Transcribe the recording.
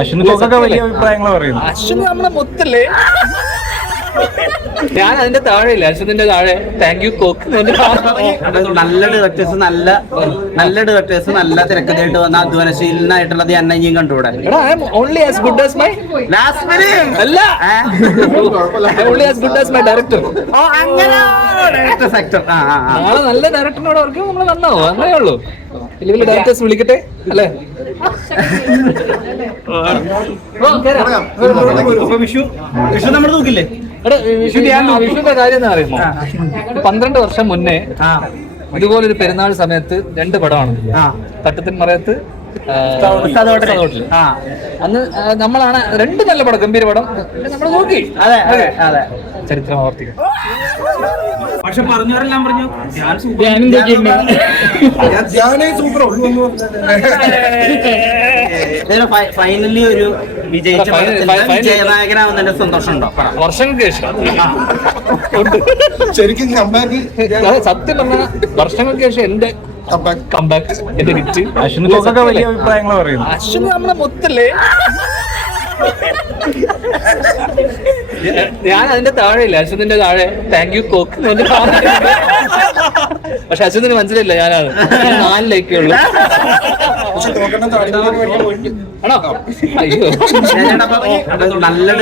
അശ്വിനൊക്കെ വലിയ അഭിപ്രായങ്ങൾ പറയുന്നു അശ്വിന് നമ്മുടെ മുത്തല്ലേ ഞാൻ അതിന്റെ താഴെയില്ല അശ്വിന്റെ താഴെ താങ്ക് യു കോക്ക് നല്ല ഡിറക്ടേഴ്സ് നല്ല നല്ല ഡിറക്ടേഴ്സ് നല്ല തിരക്കഥയായിട്ട് വന്ന അധ്വാനശീലനായിട്ടുള്ളത് എന്നെ ഇനിയും കണ്ടുകൂടെ only as good as my last അല്ല only as good as my director നല്ല ഡയറക്ടറിനോട് അവർക്ക് നമ്മൾ നന്നാവും അങ്ങനെയുള്ളൂ വലിയ വലിയ ഡയറക്ടേഴ്സ് വിളിക്കട്ടെ അല്ലെ വിഷു വിഷു നമ്മൾ നോക്കില്ലേ വിഷുവിന്റെ കാര്യം എന്ന് പറയുമ്പോ പന്ത്രണ്ട് വർഷം മുന്നേ ഇതുപോലൊരു പെരുന്നാൾ സമയത്ത് രണ്ട് പടമാണ് തട്ടത്തിൻ മറയത്ത് അന്ന് നമ്മളാണ് രണ്ട് നല്ല പടം ഗംഭീര പടം നമ്മൾ നോക്കി ചരിത്രം ആവർത്തിക്കും പക്ഷെ പറഞ്ഞവരെല്ലാം പറഞ്ഞു ഞാൻ ധ്യാനേ സൂപ്പർ ഫൈനലി ഒരു ശരിക്കും സത്യം പറഞ്ഞ വർഷങ്ങൾക്ക് ശേഷം എന്റെ കമ്പാക്ക് എന്റെ വലിയ അഭിപ്രായങ്ങൾ പറയുന്നു അശ്വിന് നമ്മളെ മൊത്തല്ലേ ഞാൻ അതിന്റെ താഴെയില്ല അശ്വതിന്റെ താഴെ താങ്ക് യു കോക്ക് പക്ഷെ അശ്വതിന് മനസ്സിലില്ല ഞാനാണ് നാലിലേക്കേ ഉള്ളു ആണോ അയ്യോ നല്ല